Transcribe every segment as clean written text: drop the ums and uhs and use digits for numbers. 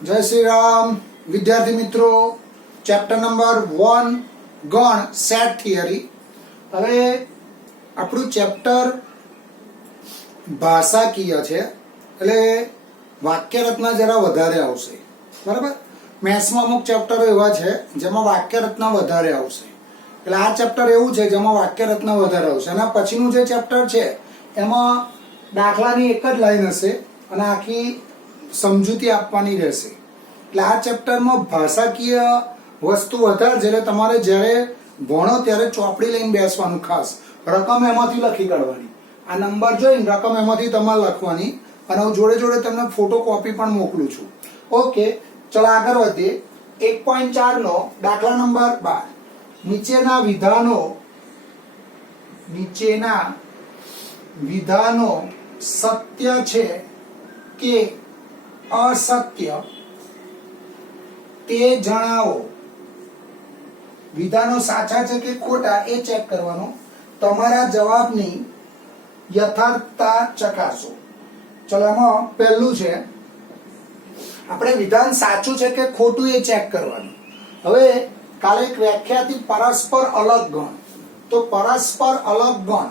जय श्री राम विद्यार्थी मित्रों चैप्टर नंबर 1 गण सेट थियरी। હવે આપણું ચેપ્ટર ભાષાકીય છે એટલે વાક્ય રચના જરા વધારે આવશે, બરાબર। મેથ્સમાં અમુક ચેપ્ટરો એવા છે જેમાં વાક્ય રચના વધારે આવશે, એટલે આ ચેપ્ટર એવું છે જેમાં વાક્ય રચના વધારે આવશે અને પછીનું જે ચેપ્ટર છે એમાં દાખલાની એક જ લાઈન હશે અને આખી સમજૂતી આપવાની રહેશે। એટલે આ ચેપ્ટરમાં ભાષાકીય વસ્તુ વધારે છે, એટલે તમારે જ્યારે ભણો ત્યારે ચોપડી લઈને બેસવાનું, ખાસ રકમ એમાંથી લખી કાઢવાની, આ નંબર જોઈને રકમ એમાંથી તમારે લખવાની અને હું જોડે જોડે તમને ફોટોકોપી પણ મોકલું છું। ઓકે, ચલો આગળ વધીએ। 1.4 નો દાખલા નંબર 12। નીચેના વિધાનો સત્ય છે કે असत्य ते जणावो। विधानो साचा छे के खोटा ए चेक करवानो, तमारा जवाबनी यथार्थता चकासो। चलो एमां पहेલું છે આપણે વિધાન સાચું છે કે ખોટું એ ચેક કરવાનું। હવે કાલે એક વ્યાખ્યા હતી પરસ્પર અલગ ગણ, તો પરસ્પર અલગ ગણ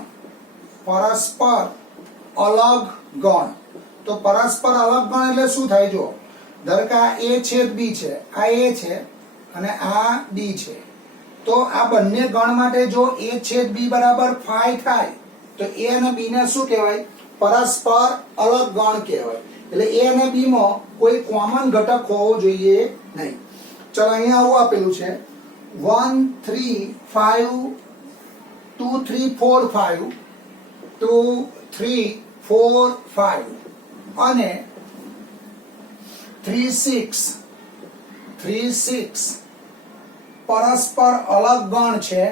तो परस्पर अलग गण એટલે શું થાય? જો ધારો કે આ a છેદ b છે, આ a છે અને આ b છે, તો આ બંને ગણ માટે જો a છેદ b બરાબર 5 થાય તો a અને b ને શું કહેવાય? પરસ્પર અલગ ગણ કહેવાય। એટલે a અને b માં કોઈ કોમન ઘટક હોવો જોઈએ નહીં। ચલો અહીંયા આવું આપેલું છે 1 3 5 2 3 4 5 2 3 4 5 અને 3 6 પરસ્પર અલગ ગણ છે,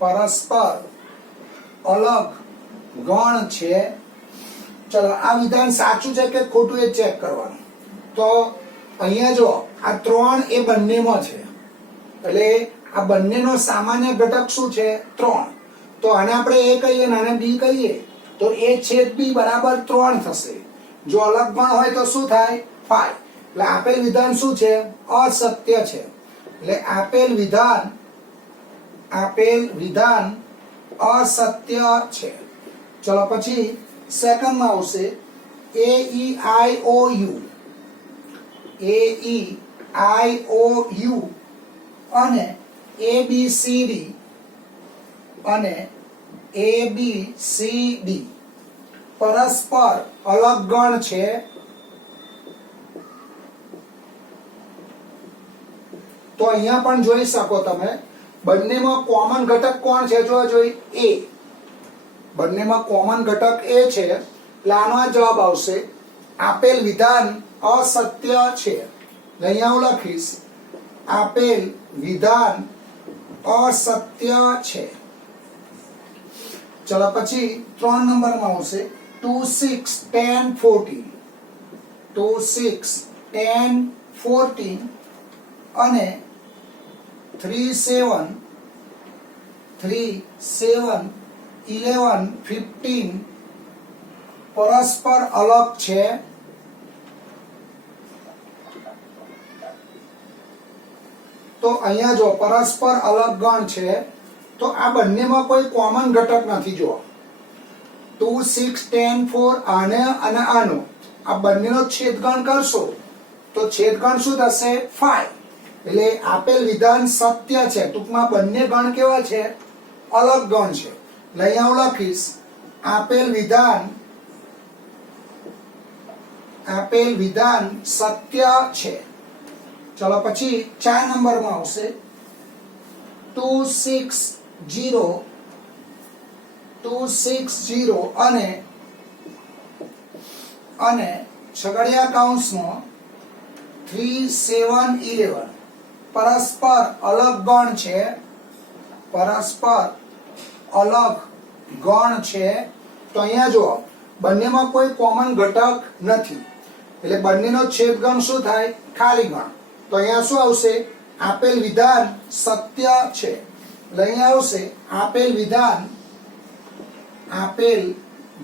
પરસ્પર અલગ ગણ છે। ચલો આ વિધાન સાચું છે કે ખોટું એ ચેક કરવાનું। તો અહીંયા જો આ 3 એ બંનેમાં છે, એટલે આ બંનેનો સામાન્ય ઘટક શું છે? 3। તો આને આપણે a કહીએ અને આને b કહીએ તો a છેદ b બરાબર 3 થશે। જો અલગ ગણ હોય તો શું થાય? 5। એટલે આપેલ વિધાન શું છે? અસત્ય છે। એટલે આપેલ વિધાન અસત્ય છે। ચલો પછી સેકન્ડ માં આવશે a e i o u અને a b c d અને a b c d પરસ્પર અલગ ગણ છે। તો અહીંયા પણ જોઈ શકો તમે બંનેમાં કોમન ઘટક કોણ છે? જો જોઈ a, બંનેમાં કોમન ઘટક a છે, એટલે આનો આ જવાબ આવશે। આપેલ વિધાન અસત્ય છે, અહીંયા હું લખીશ આપેલ વિધાન અસત્ય છે। चलो પછી 3 નંબરમાં આવશે 2 6 10 14 2 6 10 14 અને 3 7 11 15 પરસ્પર અલગ છે। તો અહીંયા જો પરસ્પર અલગ ગણ છે તો આ બંનેમાં કોઈ કોમન ઘટક નથી। જો 2 6 10 4 આને અને આનો આ બંનેનો છેદગણ કરશો તો છેદગણ શું થશે? 5। એટલે આપેલ વિધાન સત્ય છે, ટૂંકમાં બંને ગણ કેવા છે? અલગ ગણ છે। એટલે અહીંયા હું લખીશ આપેલ વિધાન સત્ય છે। ચલો પછી 4 નંબરમાં આવશે 2 6 0 અને છગડિયા કૌંસમાં 3 7 11 પરસ્પર અલગ ગણ છે, પરસ્પર અલગ ગણ છે। તો અહીંયા જો બંનેમાં કોઈ કોમન ઘટક નથી, એટલે બંનેનો છેદગણ શું થાય? ખાલી ગણ। તો અહીંયા શું આવશે? આપેલ વિધાન સત્ય છે। એટલે અહીંયા આવશે આપેલ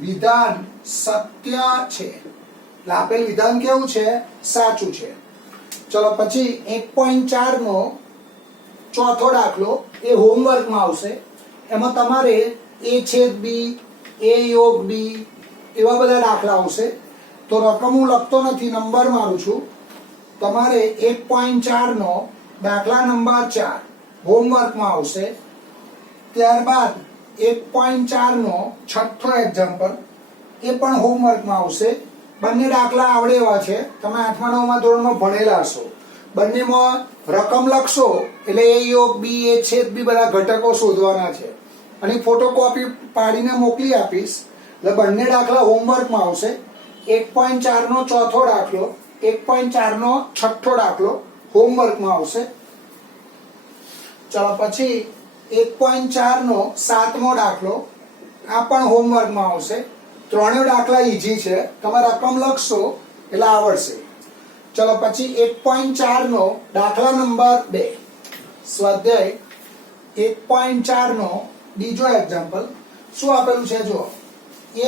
વિધાન સત્ય છે। એટલે આપેલ વિધાન કેવું છે? સાચું છે. ચલો પછી 1.4 નો ચોથો દાખલો એ હોમવર્કમાં આવશે. એમાં તમારે a છેદ b, a યોગ b એવા બધા દાખલા આવશે. તો રકમ હું લખતો નથી, નંબર મારું છું. તમારે 1.4 નો દાખલા નંબર 4 હોમવર્કમાં આવશે. ત્યારબાદ 1.4 નો છઠ્ઠો એક્ઝામ્પલ એ પણ હોમવર્કમાં આવશે. બંને દાખલા આવડે એવા છે, તમે 8મા 9મા ધોરણમાં ભણેલા હશો. બંનેમાં રકમ લખશો એટલે a યોગ b, a છેદ b બધા ઘટકો શોધવાના છે અને ફોટોકોપી પાડીને મોકલી આપીશ. એટલે બંને દાખલા હોમવર્કમાં આવશે. 1.4 નો ચોથો દાખલો, 1.4 નો છઠ્ઠો દાખલો હોમવર્કમાં આવશે. ચલો પછી 1.4 નો 7મો દાખલો આ પણ હોમવર્કમાં આવશે. ત્રણેય દાખલા ઈઝી છે, તમે રકમ લખશો એટલે આવડશે. ચલો પછી 1.4 નો દાખલા નંબર 2 સ્વાધ્યાય 1.4 નો બીજો એક્ઝામ્પલ શું આપેલું છે જો. a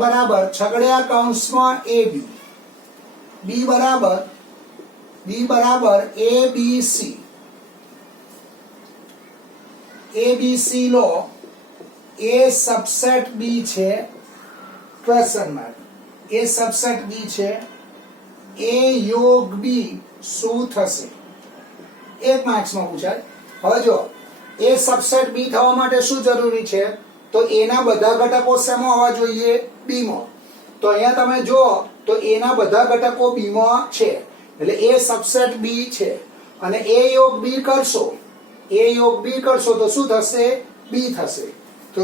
બરાબર છગડિયા કૌંસમાં ab, b બરાબર abc, abc લો, a સબસેટ b છે question mark, a subset b છે, a યોગ b શું થશે? 1 માર્ક્સમાં પૂછાય. હવે જો a સબસેટ b થવા માટે શું જરૂરી છે? તો a ના બધા ઘટકો શેમાં હોવા જોઈએ? b માં. તો અહીંયા તમે જો તો a ના બધા ઘટકો b માં છે એટલે a સબસેટ b છે. અને a યોગ b કરશો, a યોગ b કરશો તો શું થશે? b થશે. તો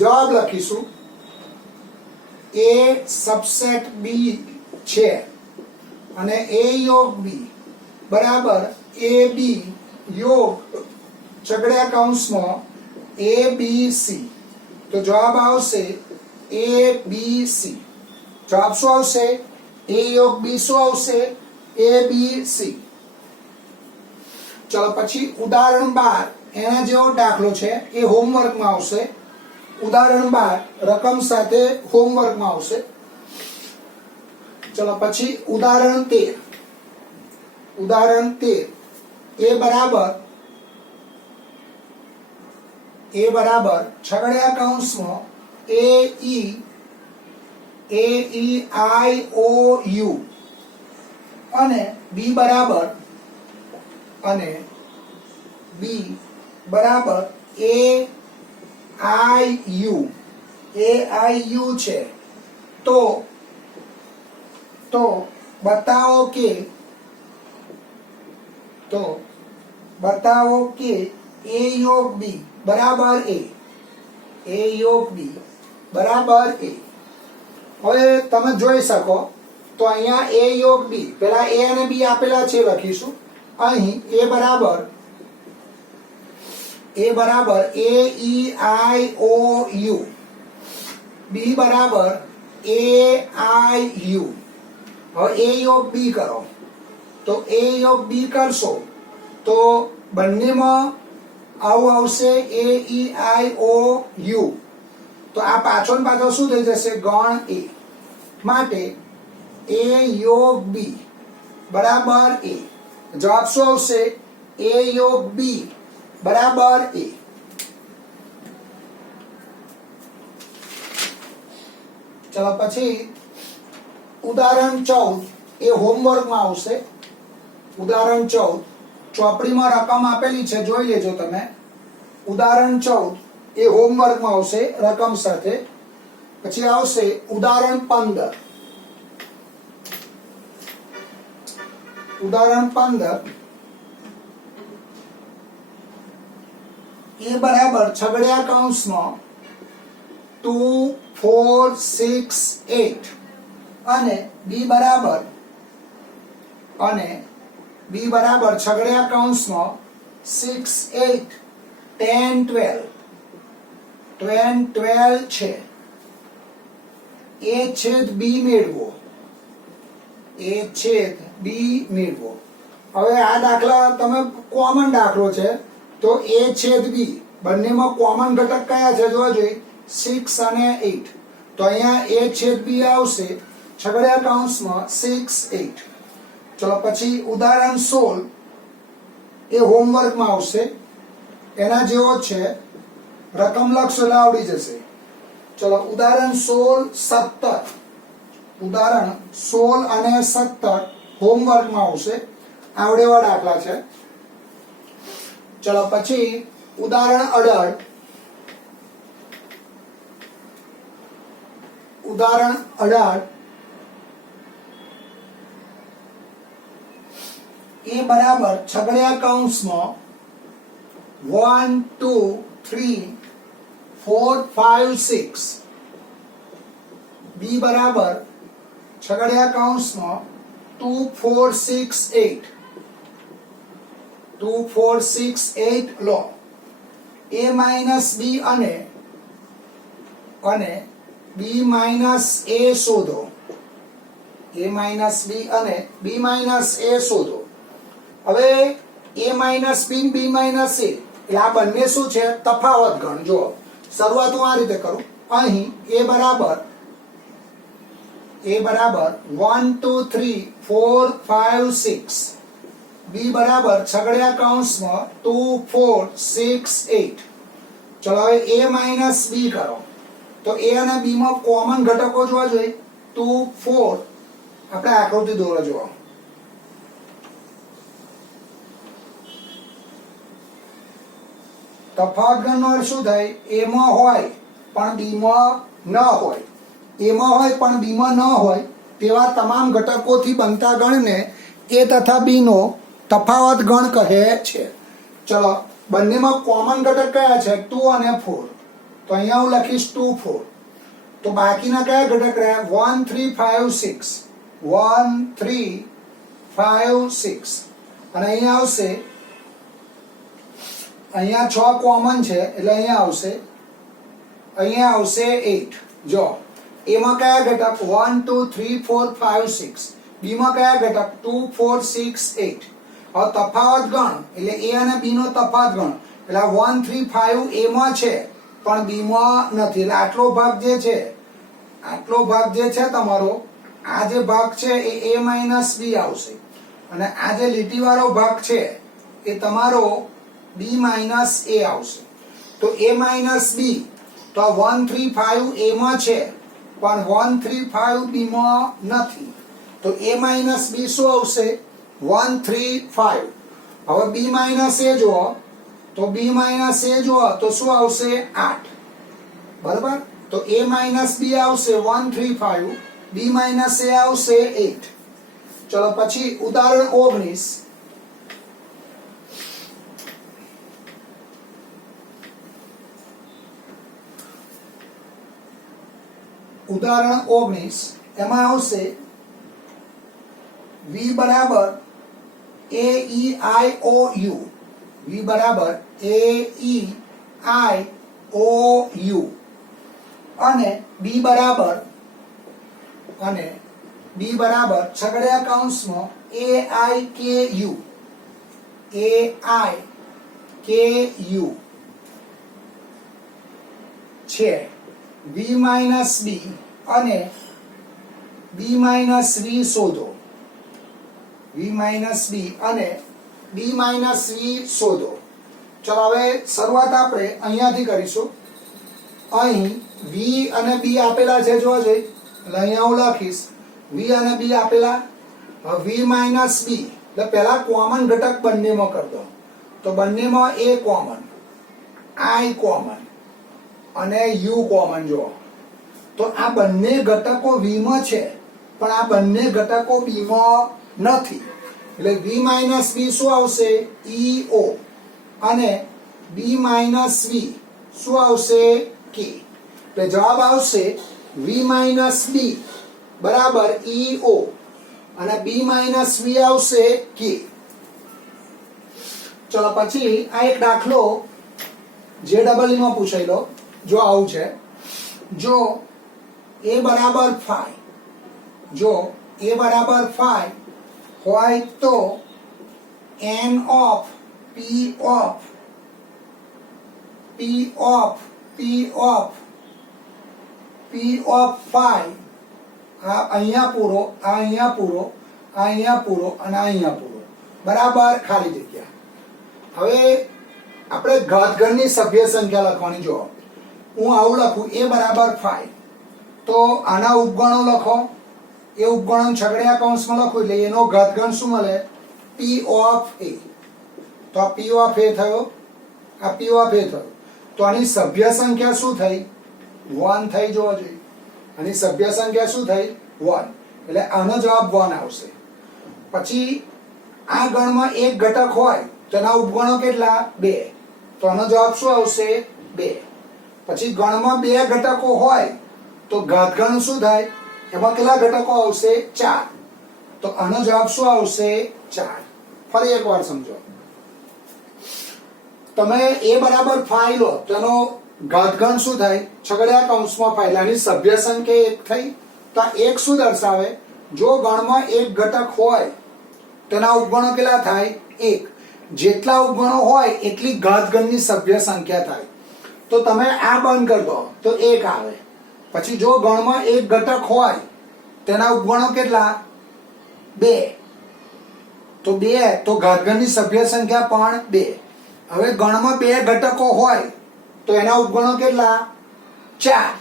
જવાબ લખીશું a સબસેટ b છે અને a યોગ b બરાબર ab યોગ છગડિયા કૌંસમાં abc. તો જવાબ આવશે abc. જવાબ શું આવશે? a યોગ b શું આવશે? abc. ચલો પછી ઉદાહરણ 12 એના જેવો દાખલો છે એ હોમવર્કમાં આવશે. ઉદાહરણ 12 રકમ સાથે હોમવર્કમાં આવશે. ચલો પછી ઉદાહરણ 13 a બરાબર છગડિયા કૌંસમાં AEIOU અને b બરાબર AIU છે. તો બતાવો કે a યોગ b બરાબર a, a યોગ b બરાબર a. હવે તમે જોઈ શકો તો અહીંયા a યોગ b, પેલા a અને b આપેલા છે લખીશું. અહીં a બરાબર AEIOU, b બરાબર AIU. હવે a યોગ b કરો તો a યોગ b કરશો તો બંનેમાં આવું આવશે AEIOU. તો આ પાછો ને પાછો શું થઈ જશે? ગણ a. માટે a યોગ b બરાબર a. જવાબ શું આવશે? a યોગ b બરાબર a. ચલો પછી ઉદાહરણ 14 એ હોમવર્કમાં આવશે. ઉદાહરણ 14 ચોપડીમાં રકમ આપેલી છે, જોઈ લેજો તમે. ઉદાહરણ 14 એ હોમવર્કમાં આવશે રકમ સાથે. પછી આવશે ઉદાહરણ 15. ઉદાહરણ 15 એ બરાબર છગડિયા કૌંસમાં 2 4 6 8 અને b બરાબર છગડિયા કૌંસમાં 6 8 10 12 છે. a છેદ b મેળવો, a છેદ b મેળવો. હવે આ દાખલા તમે કોમન દાખલો છે તો a છેદ b બંનેમાં કોમન ઘટક કયા છે જોવા જોઈએ? 6 અને 8. તો અહીંયા a છેદ b આવશે છગડીયા કૌંસમાં 6 8. ચલો પછી ઉદાહરણ 16 એ હોમવર્કમાં આવશે, એના જેવો છે, રકમ લખશો એટલે આવડી જશે. ચલો ઉદાહરણ 16 17, ઉદાહરણ 16 અને 17 હોમવર્કમાં આવશે, આવડેવા દાખલા છે. ચલો પછી ઉદાહરણ 18, ઉદાહરણ 18 એ બરાબર છગડીયા કૌંસમાં 1 2 3 4 5 6, બી બરાબર છગડીયા કૌંસમાં 2 4 6 8, 2 4 6 8 લો. a માઇનસ બી અને બી માઇનસ એ શોધો. a માઇનસ બી અને બી માઇનસ એ શોધો. હવે a minus b b minus a એટલે આ બંને શું છે? તફાવત ગણ. જો શરૂઆત હું આ રીતે કરું, અહીં a બરાબર 1 2 3 4 5 6, બી બરાબર છગડીયા કૌંસમાં 2 4 6 8. ચલો હવે a માઇનસ બી કરો તો a અને b માં કોમન ઘટકો જોવા જોઈએ. 2 4 આપણે આકૃતિ દોરો. જુઓ તફાવત ગણનો અર્થ શું થાય? a માં હોય પણ b માં ન હોય, a માં હોય પણ b માં ન હોય તેવા તમામ ઘટકોથી બનતા ગણને a તથા b નો તફાવત ગણ કહે છે. ચલો બંનેમાં કોમન ઘટક કયા છે? 2 અને 4. તો અહીંયા હું લખીશ 2 4. તો બાકીના કયા ઘટક રહ્યા? 1 3 5 6, 1 3 5 6. અને અહીંયા આવશે, અહીંયા 6 કોમન છે એટલે અહીંયા આવશે 8. જો a માં કયા ઘટક? 1 2 3 4 5 6, b માં કયા ઘટક? 2 4 6 8. હવે તફાવત ગણ એટલે a અને b નો તફાવત ગણ એટલે 1 3 5 a માં છે પણ b માં નથી. એટલે આટલો ભાગ જે છે તમારો, આ જે ભાગ છે એ a માઇનસ b આવશે, અને આ જે લીટીવાળો ભાગ છે એ તમારો b માઇનસ a આવશે. તો a માઇનસ b, તો 1 3 5 a માં છે પણ 1 3 5 b માં નથી. તો a માઇનસ b શું આવશે? 1 3 5. હવે b માઇનસ a જુઓ તો b માઇનસ a જુઓ તો શું આવશે? 8. બરાબર? તો a માઇનસ b આવશે 1 3 5, b માઇનસ a આવશે 8. ચલો પછી ઉદાહરણ 19, ઉદાહરણ 19 એમાં આવશે v બરાબર a e i o u, v બરાબર a e i o u, અને b બરાબર છગડીયા કૌંસમાં a i k u, છે. v માઇનસ b અને b માઇનસ v શોધો. v માઇનસ b અને b માઇનસ v શોધો. ચલો હવે શરૂઆત આપણે અહીંયાથી કરીશું. અહીં v અને b આપેલા છે, જોવા જોઈએ એટલે અહીંયા હું લખીશ v અને b આપેલા. v માઇનસ b એટલે પહેલા કોમન ઘટક બંનેમાં કરી દો. તો બંનેમાં a કોમન, i કોમન અને u કોમન. જો તો આ બંને ઘટકો v માં છે પણ આ બંને ઘટકો b માં નથી. એટલે v માઇનસ b શું આવશે? eo, અને b માઇનસ v શું આવશે? k. એટલે જવાબ આવશે v માઇનસ b બરાબર eo, અને b માઇનસ v આવશે k. ચલો પછી આ એક દાખલો JEE માં પૂછાયેલો. જો આવું છે, જો a બરાબર 5, જો a બરાબર 5 હોય તો n of p of P of 5 આ અહીંયા પૂરો, આ અહીંયા પૂરો, આ અહીંયા પૂરો અને આ અહીંયા પૂરો, બરાબર ખાલી જગ્યા. હવે આપણે ઘાતગણની સભ્ય સંખ્યા લખવાની. જો હું આવું લખું a બરાબર 5, તો આના ઉપગણો લખો, એ ઉપગણો છગડીયા કૌંસમાં લખું એટલે એનો ઘાતગણ શું મળે? p of a. તો આ p ઓફ a થયો, આ p ઓફ a થયો. તો આની સભ્ય સંખ્યા શું થઈ? 1 થઈ જોવો જોઈએ. આની સભ્ય સંખ્યા શું થઈ? 1. એટલે આનો જવાબ 1 આવશે. પછી આ ગણમાં એક ઘટક હોય તો એના ઉપગણો કેટલા? 2. તો આનો જવાબ શું આવશે? 2. પછી ગણમાં 2 ઘટકો હોય તો ઘાતગણ શું થાય? એમાં કેટલા ઘટકો આવશે? 4. તો આનો જવાબ શું આવશે? 4. ફરી એકવાર સમજો. તમે a બરાબર 5 લો તો એનો ઘાતગણ શું થાય? છગડીયા કૌંસમાં 5. આની સભ્ય સંખ્યા 1 થઈ. તો આ 1 શું દર્શાવે? જો ગણમાં એક ઘટક હોય તેના ઉપગણો કેટલા થાય? 1. જેટલા ઉપગણો હોય એટલી ઘાતગણની સભ્ય સંખ્યા થાય. તો તમે આ બંધ કરી દો તો 1 આવે. પછી જો ગણમાં એક ઘટક હોય તેના ઉપગણો કેટલા? 2. તો 2 તો ઘાતગણની સભ્ય સંખ્યા પણ 2. હવે ગણમાં 2 ઘટકો હોય તો એના ઉપગણો કેટલા? 4.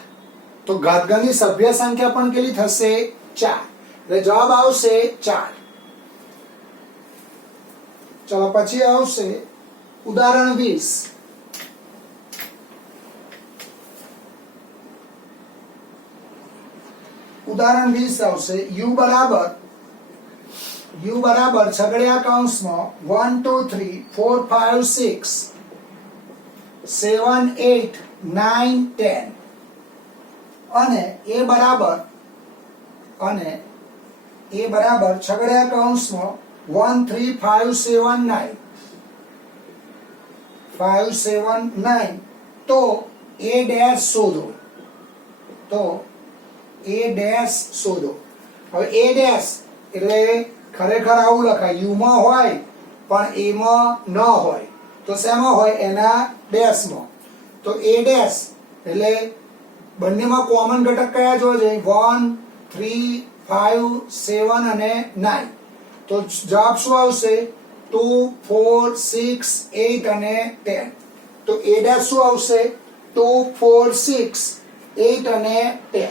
તો ઘાતગણની સભ્ય સંખ્યા પણ કેટલી થશે? 4. એટલે જવાબ આવશે 4. ચલો પછી આવશે ઉદાહરણ 20. ઉદાહરણ 20 આવશે u બરાબર છગડીયા કૌંસમાં 1 2 3 4 5 6 7 8 9 10 અને a બરાબર છગડીયા કૌંસમાં 1 3 5 7 9 5 7 9. તો a ડેશ શોધો. તો a ડેશ શોધો. હવે a ડેશ એટલે ખરેખર આવું લખાય, u માં હોય પણ a માં ન હોય તો શેમાં હોય? એના ડેશમાં. તો a ડેશ એટલે બંનેમાં કોમન ઘટક કયા જોવા જોઈએ? 1 3 5 7 અને 9. તો જવાબ શું આવશે? 2 4 6 8 અને 10. તો a ડેશ શું આવશે? 2 4 6 8 અને 10.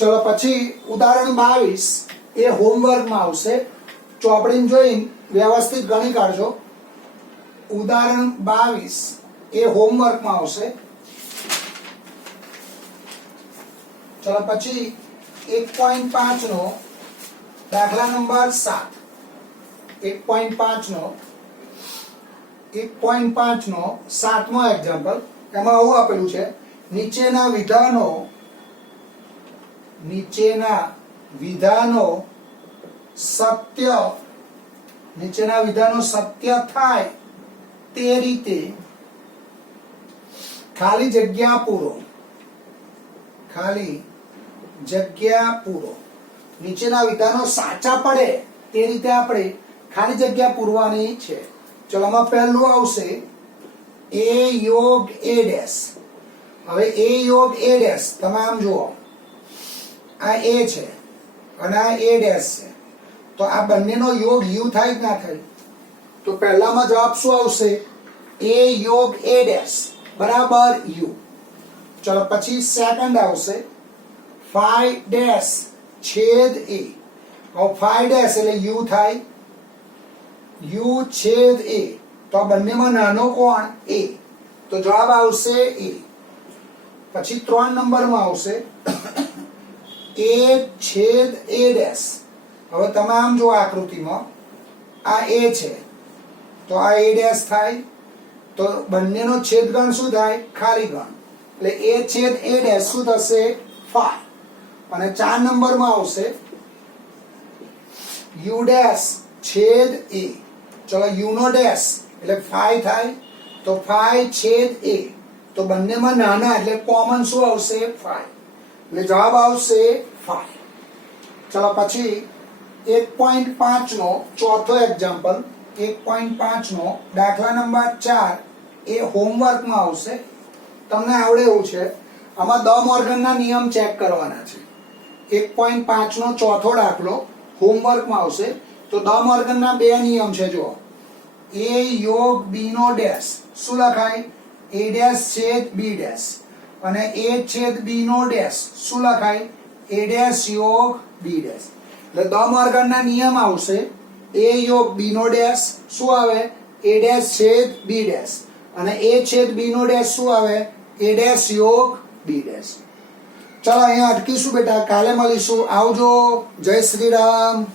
ચલો પછી ઉદાહરણ 22 એ હોમવર્કમાં આવશે. ચોપડીને જોઈને વ્યવસ્થિત ગણી કાઢજો. ઉદાહરણ 22 એ હોમવર્કમાં આવશે. ચલો પછી 1.5 નો દાખલા નંબર 7. 1.5 નો 7મો એક્ઝામ્પલ. એમાં આવું આપેલું છે, નીચેના વિધાનો સત્ય થાય તે રીતે ખાલી જગ્યા પૂરો. નીચેના વિધાનો સાચા પડે તે રીતે આપણે ખાલી જગ્યા પૂરવાની છે. ચલો આમાં પહેલું આવશે a યોગ a ડેશ. હવે a યોગ a ડેશ તમે આમ જુઓ, આ a છે અને આ a ડેશ છે. તો આ બંનેનો યોગ u થાય કે ના થાય? તો પહેલામાં જવાબ શું આવશે? a યોગ a ડેશ બરાબર u. ચલો પછી સેકન્ડ આવશે 5 ડેશ છેદ a. હવે 5 ડેશ એટલે u થાય, u છેદ a. તો આ બંનેમાં નાનો કોણ? a. તો જવાબ આવશે a. પછી 3 નંબરમાં આવશે 1 છેદ a ડેશ. હવે તમે આમ જો આકૃતિમાં આ a છે તો આ a ડેશ થાય. તો બંનેનો છેદગણ શું થાય? ખાલી ગણ. એટલે a છેદ a ડેશ શું થશે? 5. અને 4 નંબરમાં આવશે u ડેશ છેદ a. ચલો u નો ડેશ એટલે 5 થાય. તો 5 છેદ a. તો બંનેમાં નાના એટલે કોમન શું આવશે? 5. એટલે જવાબ આવશે 5. ચલો પછી 1.5 નો ચોથો એક્ઝામ્પલ. 1.5 નો દાખલા નંબર 4 એ હોમવર્કમાં આવશે. તમને આવડે એવું છે. આમાં દ મોર્ગનના નિયમ ચેક કરવાના છે. 1.5 નો ચોથો દાખલો હોમવર્કમાં આવશે. તો દ મોર્ગનના બે નિયમ છે. જો a યોગ b નો ડેશ શું લખાય? a ડેશ છેદ b ડેશ, અને a છેદ b નો ડેશ શું લખાય? a ડેશ યોગ b ડેશ. એટલે દ મોર્ગનના નિયમ આવશે a યોગ b નો ડેશ શું આવે? a ડેશ છેદ b ડેશ, અને a છેદ b નો ડેશ શું આવે? a ડેશ યોગ b ડેશ. ચાલો અહીંયા અટકીશું બેટા, કાલે મળીશું. આવજો. જય શ્રી રામ.